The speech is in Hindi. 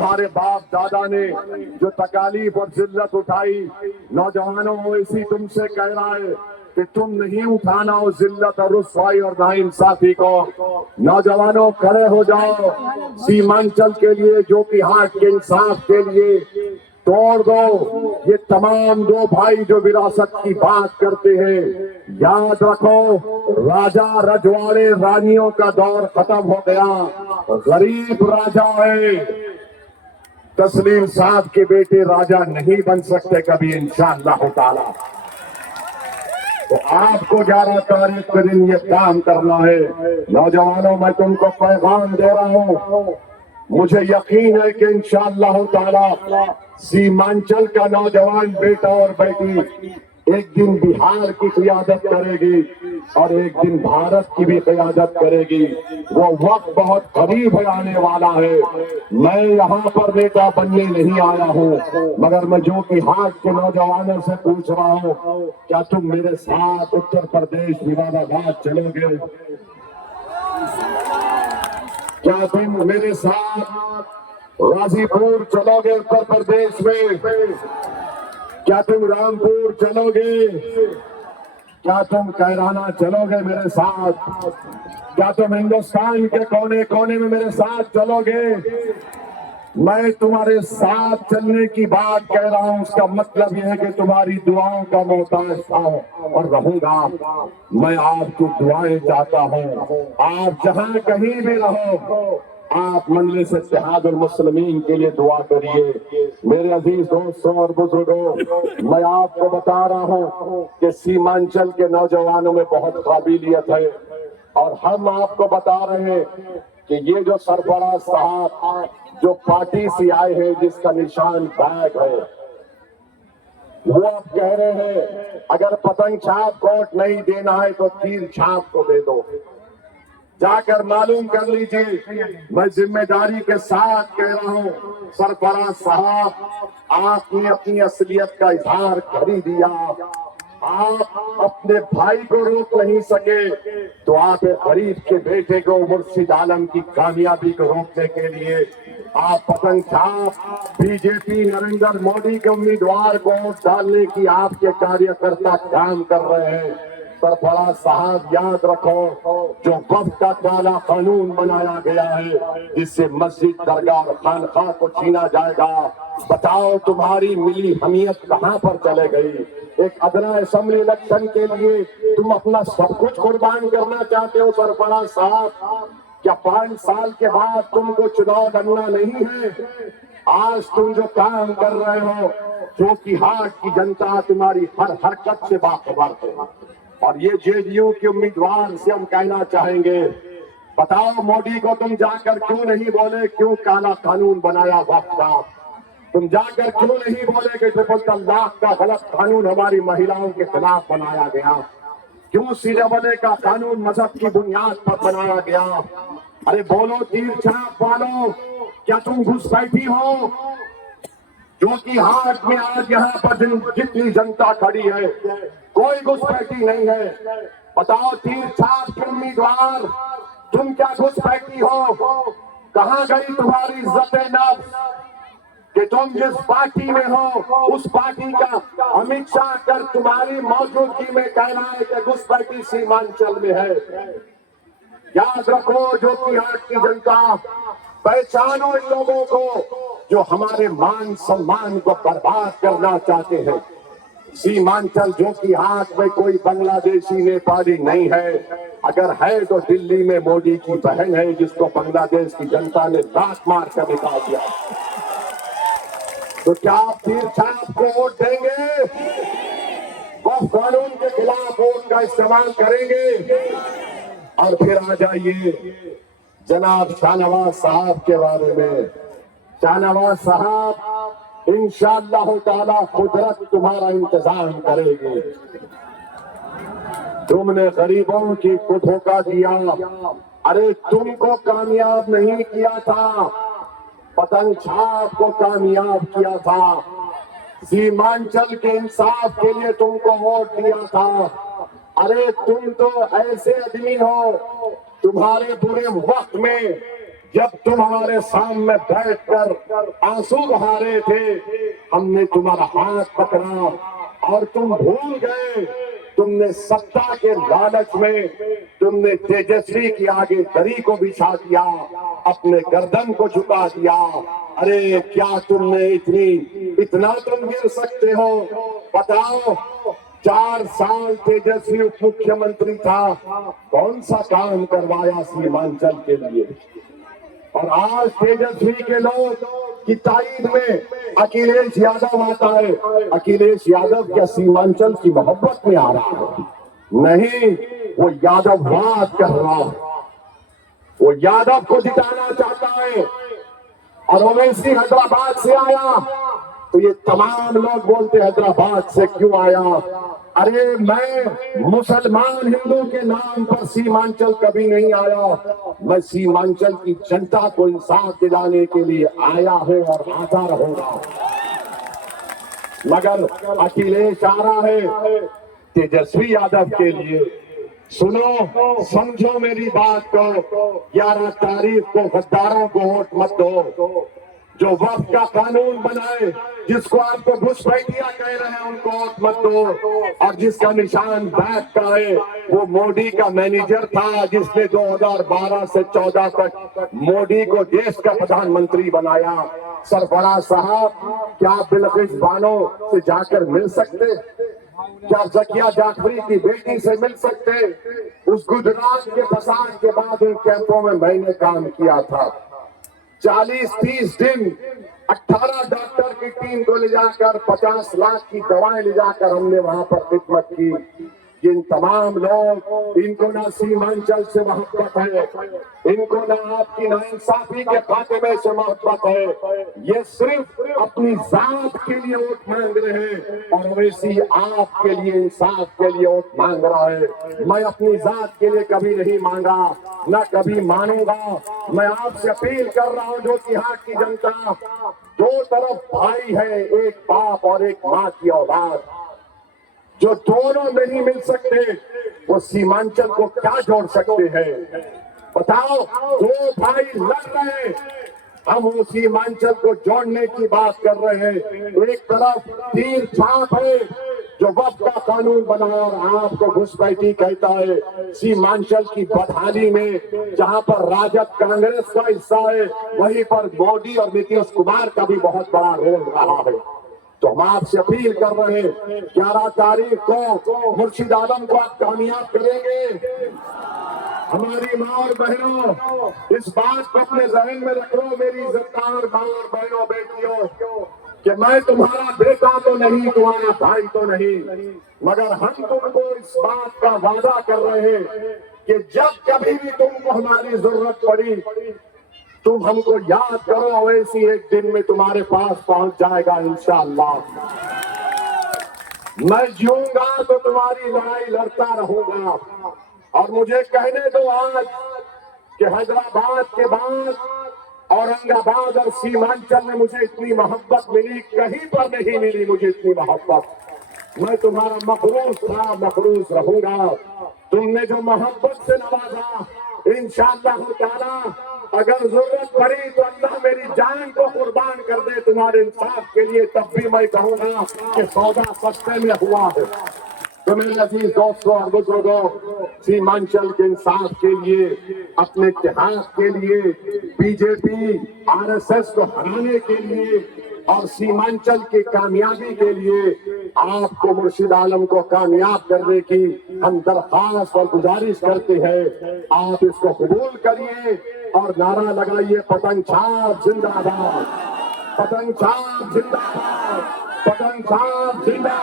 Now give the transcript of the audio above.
हमारे बाप दादा ने जो तकालीफ और जिल्लत उठाई, नौजवानों इसी तुमसे कह रहा है कि तुम नहीं उठाना हो जिल्लत और रुसवाई और नाइंसाफी को। नौजवानों खड़े हो जाओ सीमांचल के लिए, जो कि हाथ के इंसाफ के लिए। तोड़ दो ये तमाम दो भाई जो विरासत की बात करते हैं। याद रखो, राजा रजवाड़े रानियों का दौर खत्म हो गया, गरीब राजा है। तस्लीम साहब के बेटे राजा नहीं बन सकते कभी इंशाअल्लाह ताला। तो आपको 11 तारीख के दिन ये काम करना है। नौजवानों, मैं तुमको पैगाम दे रहा हूँ, मुझे यकीन है कि इंशाअल्लाह ताला सीमांचल का नौजवान बेटा और बेटी एक दिन बिहार की क़ियादत करेगी और एक दिन भारत की भी क़ियादत करेगी। वो वक्त बहुत करीब आने वाला है। मैं यहाँ पर नेता बनने नहीं आया हूँ, मगर मैं जो कि हाथ के नौजवानों से पूछ रहा हूँ, क्या तुम मेरे साथ उत्तर प्रदेश मुरादाबाद चलोगे? क्या तुम मेरे साथ गाजीपुर चलोगे उत्तर प्रदेश में? क्या तुम रामपुर चलोगे? क्या तुम कैराना चलोगे मेरे साथ? क्या तुम हिंदुस्तान के कोने कोने में मेरे साथ चलोगे? मैं तुम्हारे साथ चलने की बात कह रहा हूँ, उसका मतलब यह है कि तुम्हारी दुआओं का मोहताज था और रहूंगा। मैं आपकी दुआएं चाहता हूँ। आप जहाँ कहीं भी रहो, आप मजलिस इत्तेहाद और मुस्लिमीन के लिए दुआ करिए। मेरे अजीज दोस्तों और बुजुर्गों, मैं आपको बता रहा हूँ कि सीमांचल के नौजवानों में बहुत काबिलियत है और हम आपको बता रहे हैं कि ये जो सरफराज साहब जो पार्टी से आए हैं, जिसका निशान बैग है, वो अब कह रहे हैं अगर पतंग छाप कोट नहीं देना है तो तीर छाप को दे दो। जाकर मालूम कर लीजिए। मैं जिम्मेदारी के साथ कह रहा हूँ, सरफराज साहब, आपने अपनी असलियत का इजहार कर ही दिया। आप अपने भाई को रोक नहीं सके तो आप गरीब के बेटे को, मुर्शिद आलम की कामयाबी को रोकने के लिए आप पतंग छाप बीजेपी नरेंद्र मोदी के उम्मीदवार को वोट डालने की आपके कार्यकर्ता काम कर रहे हैं। सरफराज साहब, याद रखो, जो वक्त का काला कानून बनाया गया है जिससे मस्जिद, दरगाह और खानखा को छीना जाएगा, बताओ तुम्हारी मिली हमियत कहाँ पर चले गई? एक अदना असेंबली इलेक्शन के लिए तुम अपना सब कुछ कुर्बान करना चाहते हो सरफराज साहब? क्या 5 साल के बाद तुमको चुनाव लड़ना नहीं है? आज तुम जो काम कर रहे हो, जो कि हाथ की जनता तुम्हारी हर हरकत से बाखबर है। और ये जेडीयू के उम्मीदवार से हम कहना चाहेंगे, बताओ मोदी को तुम जाकर क्यों नहीं बोले क्यों काला कानून बनाया वक्त का? तुम जाकर क्यों नहीं बोले कि ट्रिपल तलाक का गलत कानून हमारी महिलाओं के खिलाफ बनाया गया? क्यों सीजबले का कानून मजहब की बुनियाद पर बनाया गया? अरे बोलो, तीर छाप वालों, क्या तुम घुसपैठी हो? जो कि हाथ में आज यहाँ पर जितनी जनता खड़ी है, कोई घुसपैठी नहीं है। बताओ तीर छाप के उम्मीदवार, तुम क्या घुसपैठी हो? कहाँ गई तुम्हारी इज्जत नफ्स कि तुम जिस पार्टी में हो उस पार्टी का अमित शाह कर तुम्हारी मौजूदगी में कहना है कि घुसपैठी सीमांचल में है। याद रखो, जो कि आज की जनता, पहचानो इन लोगों को जो हमारे मान सम्मान को बर्बाद करना चाहते हैं। सीमांचल जो कि हाथ में कोई बांग्लादेशी नेपाली नहीं है, अगर है तो दिल्ली में मोदी की बहन है जिसको बांग्लादेश की जनता ने लात मार कर निकाल दिया। तो क्या आप तीर छाप को वोट देंगे? वह कानून के खिलाफ वोट का इस्तेमाल करेंगे? और फिर आ जाइए जनाब शाहनवाज साहब के बारे में। शाहनवाज साहब, इंशाअल्लाह ताला कुदरत तुम्हारा इंतजाम करेगी। तुमने गरीबों की को धोखा दिया। अरे तुमको कामयाब नहीं किया था, पतंग छाप को कामयाब किया था। सीमांचल के इंसाफ के लिए तुमको वोट दिया था। अरे तुम तो ऐसे आदमी हो, तुम्हारे बुरे वक्त में जब तुम हमारे सामने बैठकर आंसू बहा रहे थे, हमने तुम्हारा हाथ पकड़ा और तुम भूल गए। तुमने सत्ता के लालच में तुमने तेजस्वी की आगे दरी को बिछा दिया, अपने गर्दन को झुका दिया। अरे क्या तुमने इतना तुम गिर सकते हो? बताओ, 4 साल तेजस्वी उप मुख्यमंत्री था, कौन सा काम करवाया सीमांचल के लिए? और आज तेजस्वी के लोग की ताईद में अखिलेश यादव आता है। अखिलेश यादव क्या सीमांचल की मोहब्बत में आ रहा है? नहीं, वो यादववाद कर रहा है, वो यादव को जिताना चाहता है। और ओवैसी हैदराबाद से आया तो ये तमाम लोग बोलते हैदराबाद से क्यों आया? अरे मैं मुसलमान हिंदू के नाम पर सीमांचल कभी नहीं आया, मैं सीमांचल की जनता को इंसाफ दिलाने के लिए आया हूं और आता रहूंगा। मगर अखिलेश आ रहा है तेजस्वी यादव के लिए। सुनो, समझो मेरी बात को। 11 तारीख को गद्दारों को वोट मत दो। जो वक्त का कानून बनाए, जिसको आपको घुसपैठिया कह रहे हैं, उनको वोट मत दो। और जिसका निशान बैक का है, वो मोदी का मैनेजर था, जिसने 2012 से 14 तक मोदी को देश का प्रधानमंत्री बनाया। सरफराज साहब, क्या आप बिल्किस बानो से जाकर मिल सकते? क्या जकिया जाफरी की बेटी से मिल सकते? उस गुजरात के फसाद के बाद इन कैंपों में मैंने काम किया था। 40-30 दिन 18 डॉक्टर की टीम को ले जाकर 50 लाख की दवाएं ले जाकर हमने वहां पर खिदमत की। जिन तमाम लोग, इनको ना सीमांचल से मोहब्बत है, इनको ना आपकी नाइंसाफी के खात्मे से मोहब्बत है, ये सिर्फ अपनी जात के लिए वोट मांग रहे हैं। और वैसी आपके लिए, इंसाफ के लिए वोट मांग रहा है। मैं अपनी जात के लिए कभी नहीं मांगा, ना कभी मानूंगा। मैं आपसे अपील कर रहा हूं, जो कि हाथ की जनता, दो तरफ भाई है, एक बाप और एक माँ की औलाद, जो दोनों नहीं मिल सकते, वो सीमांचल को क्या जोड़ सकते हैं? बताओ, 2 भाई लड़ रहे हैं, हम वो सीमांचल को जोड़ने की बात कर रहे हैं। एक तरफ तीर छाप है, जो वक्त का कानून बना और आपको घुसपैठी कहता है। सीमांचल की बदहाली में जहां पर राजद कांग्रेस का हिस्सा है, वहीं पर मोदी और नीतीश कुमार का भी बहुत बड़ा रोल रहा है। तो हम आपसे अपील कर रहे हैं, 11 तारीख को मुर्शिद आलम को आप कामयाब करेंगे। हमारी माँ और बहनों, इस बात को अपने जहन में रखो, मेरी इज्जतदार माँ और बहनों, बेटियों, कि मैं तुम्हारा बेटा तो नहीं, तुम्हारा भाई तो नहीं, मगर हम तुमको इस बात का वादा कर रहे हैं कि जब कभी भी तुमको हमारी जरूरत पड़ी, तुम हमको याद करो, वैसी एक दिन में तुम्हारे पास पहुंच जाएगा इंशाअल्लाह। मैं जीऊंगा तो तुम्हारी लड़ाई लड़ता रहूंगा। और मुझे कहने दो आज कि हैदराबाद के बाद औरंगाबाद और सीमांचल में मुझे इतनी मोहब्बत मिली, कहीं पर नहीं मिली मुझे इतनी मोहब्बत। मैं तुम्हारा मखलूस था, मखलूस रहूंगा। तुमने जो मोहब्बत से नवाजा, इंशाअल्लाह ताला अगर जरूरत पड़ी तो अल्लाह मेरी जान को कुर्बान कर दे तुम्हारे इंसाफ के लिए, तब भी मैं कहूंगा कि सौदा सस्ते में हुआ है। तो मेरे अजीज दोस्तों और बुजुर्गों, सीमांचल के इंसाफ के लिए, अपने इतिहास के लिए, बीजेपी आरएसएस को हराने के लिए और सीमांचल की कामयाबी के लिए आपको मुर्शिद आलम को कामयाब करने की हम दरख्वास्त और गुजारिश करते हैं। आप इसको कबूल करिए और नारा लगाइए, पतंग छाप जिंदाबाद, पतंग छाप जिंदाबाद, पतंग छाप जिंदाबाद।